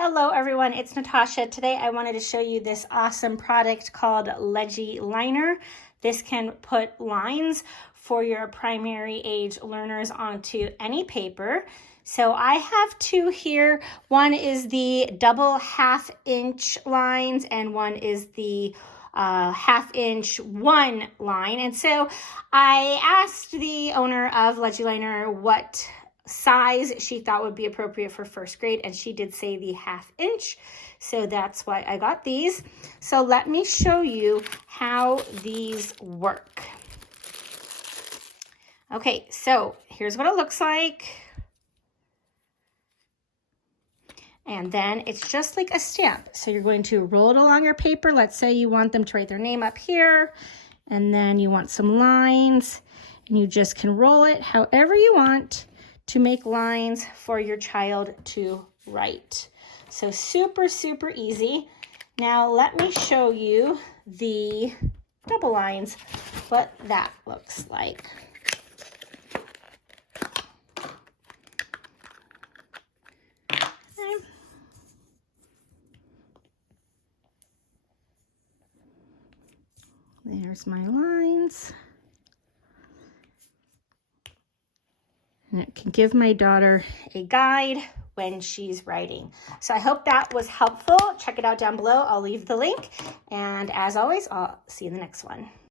Hello everyone, it's Natasha. Today I wanted to show you this awesome product called Legiliner. This can put lines for your primary age learners onto any paper. So I have two here. One is the double half-inch lines and one is the half-inch one line. And so I asked the owner of Legiliner what size she thought would be appropriate for first grade, and she did say the half-inch, so that's why I got these. So let me show you how these work. Okay, so here's what it looks like. And then it's just like a stamp. So you're going to roll it along your paper. Let's say you want them to write their name up here, and then you want some lines, and you just can roll it however you want to make lines for your child to write. So super, super easy. Now let me show you the double lines, what that looks like. Okay. There's my lines. And it can give my daughter a guide when she's writing. So I hope that was helpful. Check it out down below. I'll leave the link. And as always, I'll see you in the next one.